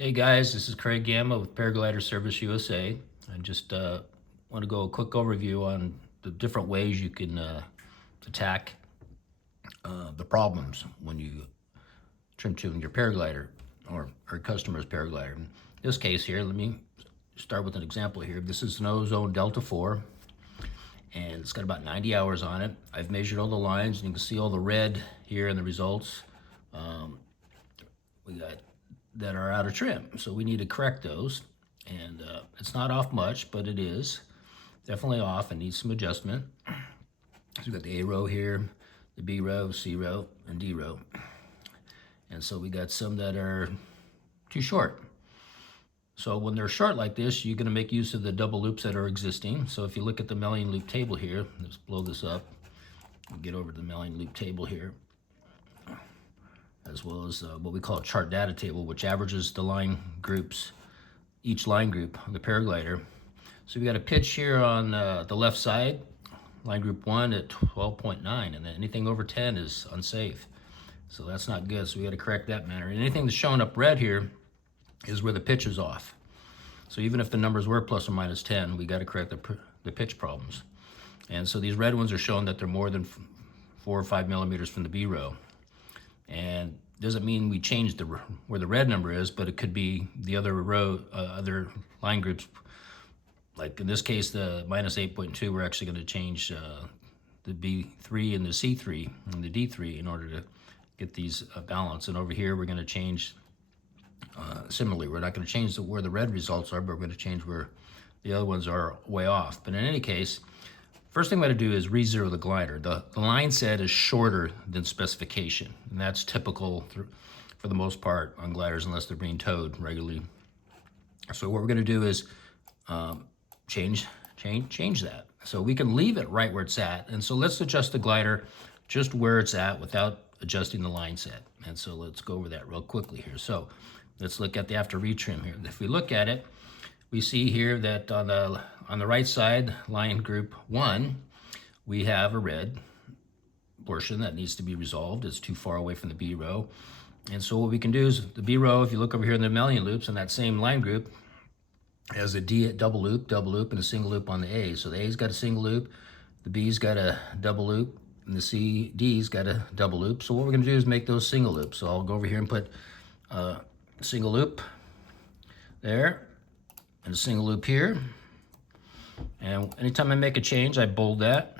Hey guys, this is Craig Gamma with Paraglider Service USA. I just want to go a quick overview on the different ways you can attack the problems when you trim tune your paraglider or customer's paraglider. In this case here, let me start with an example here. This is an Ozone Delta 4 and it's got about 90 hours on it. I've measured all the lines and you can see all the red here in the results. We got that are out of trim. So we need to correct those. And it's not off much, but it is definitely off and needs some adjustment. So we've got the A row here, the B row, C row, and D row. And so we got some that are too short. So when they're short like this, you're gonna make use of the double loops that are existing. So if you look at the milling loop table here, let's blow this up, get over to the milling loop table here, as well as what we call a chart data table, which averages the line groups, each line group on the paraglider. So we got a pitch here on the left side, line group 1 at 12.9, and then anything over 10 is unsafe. So that's not good, so we got to correct that matter. And anything that's showing up red here is where the pitch is off. So even if the numbers were plus or minus 10, we got to correct the pitch problems. And so these red ones are showing that they're more than 4 or 5 millimeters from the B row. And doesn't mean we changed where the red number is, but it could be the other row, other line groups. Like in this case, the minus 8.2, we're actually going to change the B3 and the C3 and the D3 in order to get these balanced. And over here, we're going to change similarly. We're not going to change where the red results are, but we're going to change where the other ones are way off. But in any case, first thing I'm going to do is re-zero the glider. The line set is shorter than specification, and that's typical for the most part on gliders unless they're being towed regularly. So what we're going to do is change that. So we can leave it right where it's at, and so let's adjust the glider just where it's at without adjusting the line set. And so let's go over that real quickly here. So let's look at the after retrim here. If we look at it, we see here that on the right side, line group 1, we have a red portion that needs to be resolved. It's too far away from the B row. And so what we can do is the B row, if you look over here in the million loops, in that same line group, has a D double loop, and a single loop on the A. So the A's got a single loop, the B's got a double loop, and the D's got a double loop. So what we're gonna do is make those single loops. So I'll go over here and put a single loop there, and a single loop here. And anytime I make a change, I bold that.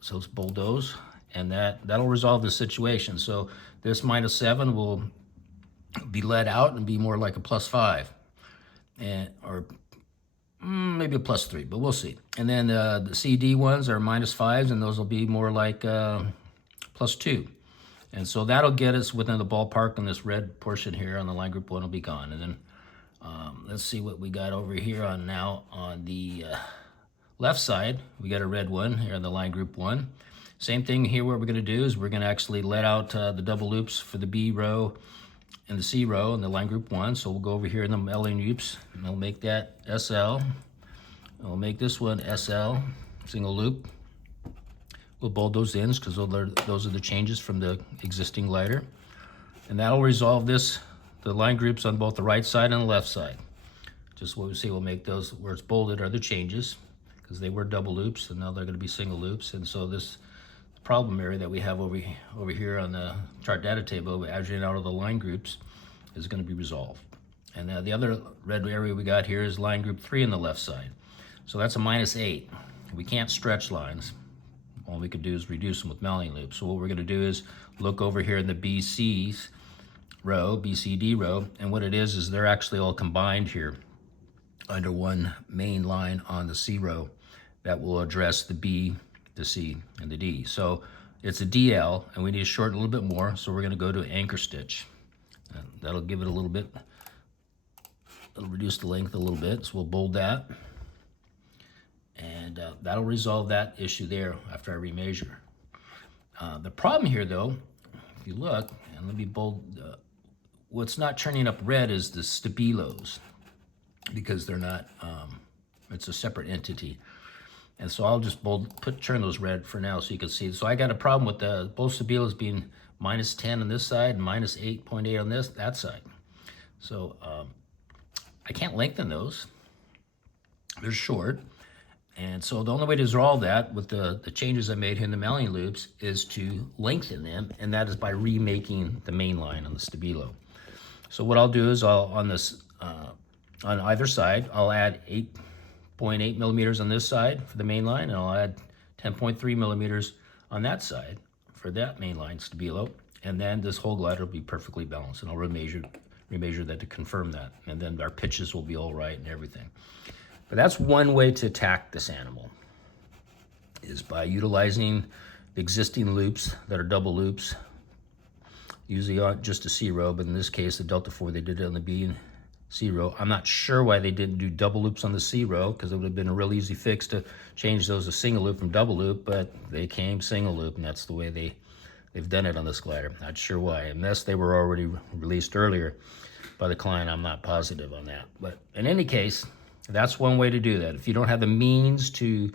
So let's bold those, and that'll resolve the situation. So this minus 7 will be let out and be more like a plus 5, or maybe a plus 3, but we'll see. And then the CD ones are minus 5s, and those will be more like plus 2. And so that'll get us within the ballpark, and this red portion here on the line group 1 will be gone. And then let's see what we got over here on the left side. We got a red one here on the line group 1. Same thing here. What we're going to do is we're going to actually let out the double loops for the B row and the C row and the line group 1. So we'll go over here in the milling loops, and we'll make that SL. And we'll make this one SL, single loop. We'll bold those ends because those are the changes from the existing glider. And that'll resolve the line groups on both the right side and the left side. Just what we see, we'll make those where it's bolded are the changes, because they were double loops and now they're going to be single loops. And so this problem area that we have over here on the chart data table, averaging out of the line groups, is going to be resolved. And the other red area we got here is line group 3 on the left side. So that's a minus 8. We can't stretch lines. All we could do is reduce them with milling loops. So what we're going to do is look over here in the BCD row, and what it is they're actually all combined here under one main line on the C row that will address the B, the C, and the D. So it's a DL, and we need to shorten a little bit more, so we're going to go to anchor stitch. And that'll give it a little bit, it'll reduce the length a little bit, so we'll bold that. And that'll resolve that issue there after I remeasure. The problem here, though, if you look, and let me bold, what's not turning up red is the stabilos, because they're not, it's a separate entity. And so I'll just turn those red for now so you can see. So I got a problem with both stabilos being minus 10 on this side and minus 8.8 on that side. So I can't lengthen those. They're short. And so the only way to resolve that with the changes I made here in the mounting loops is to lengthen them, and that is by remaking the main line on the stabilo. So what I'll do is on either side, I'll add 8.8 millimeters on this side for the main line, and I'll add 10.3 millimeters on that side for that main line stabilo, and then this whole glider will be perfectly balanced, and I'll remeasure that to confirm that, and then our pitches will be all right and everything. But that's one way to attack this animal, is by utilizing the existing loops that are double loops, usually on just a C row, but in this case, the Delta 4, they did it on the B and C row. I'm not sure why they didn't do double loops on the C row, because it would have been a real easy fix to change those to single loop from double loop, but they came single loop, and that's the way they've done it on this glider. Not sure why, unless they were already released earlier by the client. I'm not positive on that. But in any case, that's one way to do that. If you don't have the means to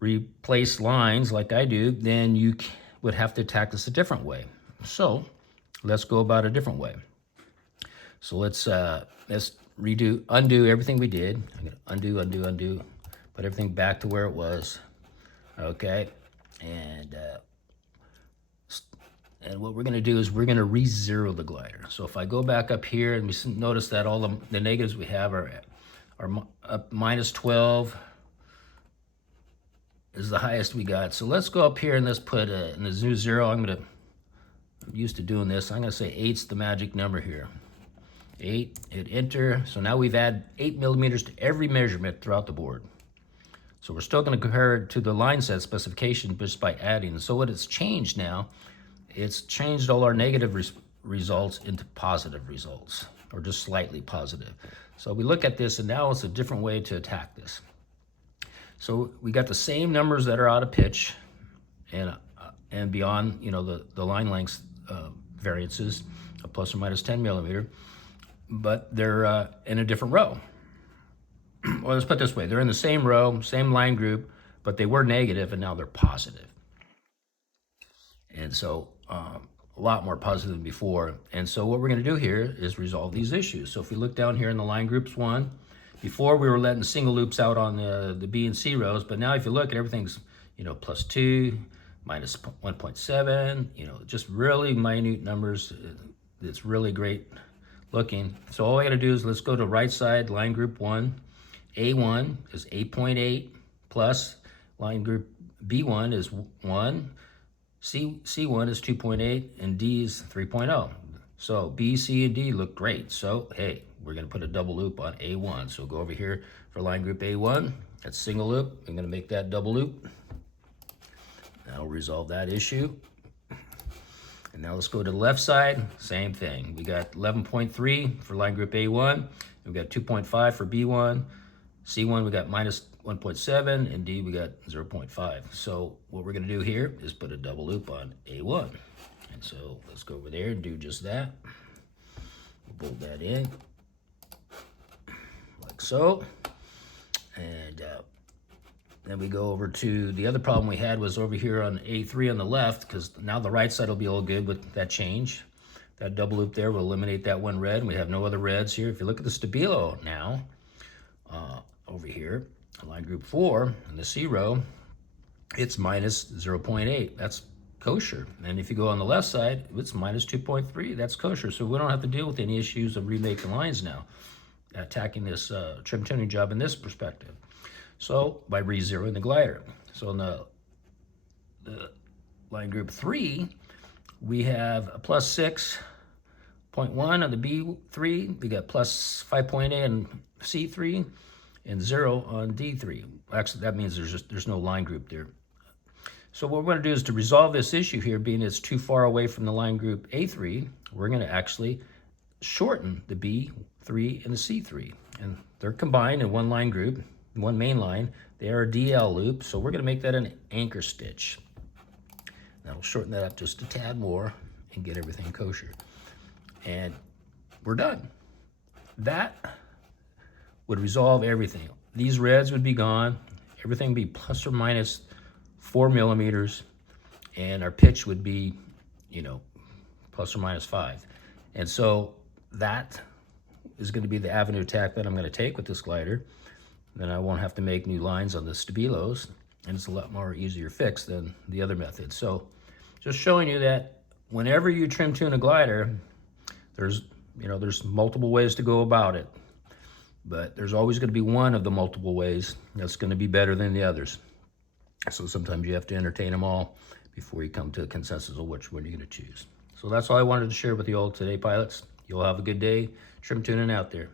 replace lines like I do, then you would have to attack this a different way. So let's go about a different way. So let's undo everything we did. I'm gonna undo, put everything back to where it was. Okay, and what we're gonna do is we're gonna re-zero the glider. So if I go back up here, and we notice that all the negatives we have are up minus 12 is the highest we got. So let's go up here and let's put in the new zero. I'm used to doing this. I'm gonna say 8's the magic number here. 8, hit enter. So now we've added 8 millimeters to every measurement throughout the board. So we're still gonna compare it to the line set specification just by adding. So what it's changed now, it's changed all our negative results into positive results, or just slightly positive. So we look at this, and now it's a different way to attack this. So we got the same numbers that are out of pitch and beyond, you know, the line lengths variances of plus or minus 10 millimeter, but they're in a different row. Well, let's put it this way: they're in the same row, same line group, but they were negative, and now they're positive. And so a lot more positive than before. And so what we're going to do here is resolve these issues. So if we look down here in the line groups 1, before we were letting single loops out on the B and C rows, but now if you look at everything's, you know, plus 2, minus 1.7, you know, just really minute numbers. It's really great looking. So all I got to do is let's go to right side, line group 1. A1 is 8.8 plus line group B1 is 1. C1 is 2.8 and D is 3.0. So B, C, and D look great. So hey, we're gonna put a double loop on A1. So go over here for line group A1, that's single loop. I'm gonna make that double loop. That'll resolve that issue. And now let's go to the left side, same thing. We got 11.3 for line group A1, we got 2.5 for B1, C1 we got minus 1.7, and D we got 0.5. So what we're gonna do here is put a double loop on A1. And so let's go over there and do just that. We'll bolt that in, like so. And then we go over to the other problem we had was over here on A3 on the left, because now the right side will be all good with that change. That double loop there will eliminate that one red, and we have no other reds here. If you look at the stabilo now, over here, line group 4 in the C row, it's minus 0.8. That's kosher. And if you go on the left side, it's minus 2.3. That's kosher. So we don't have to deal with any issues of remaking lines now, attacking this trim tuning job in this perspective. So by re-zeroing the glider. So in the line group 3, we have a plus 6.1 on the B3. We got plus 5.8 on C3 and 0 on D3. Actually, that means there's no line group there. So what we're going to do is to resolve this issue here, being it's too far away from the line group A3, we're going to actually shorten the B3 and the C3. And they're combined in one line group, one main line. They are a DL loop, so we're going to make that an anchor stitch. That'll shorten that up just a tad more and get everything kosher. And we're done. That would resolve everything. These reds would be gone. Everything would be plus or minus 4 millimeters, and our pitch would be, you know, plus or minus 5. And so that is going to be the avenue attack that I'm going to take with this glider. Then I won't have to make new lines on the stabilos, and it's a lot more easier fix than the other method. So just showing you that whenever you trim tune a glider, there's multiple ways to go about it, but there's always going to be one of the multiple ways that's going to be better than the others. So sometimes you have to entertain them all before you come to a consensus of which one you're going to choose. So that's all I wanted to share with you all today, pilots. You'll have a good day. Trim tuning out there.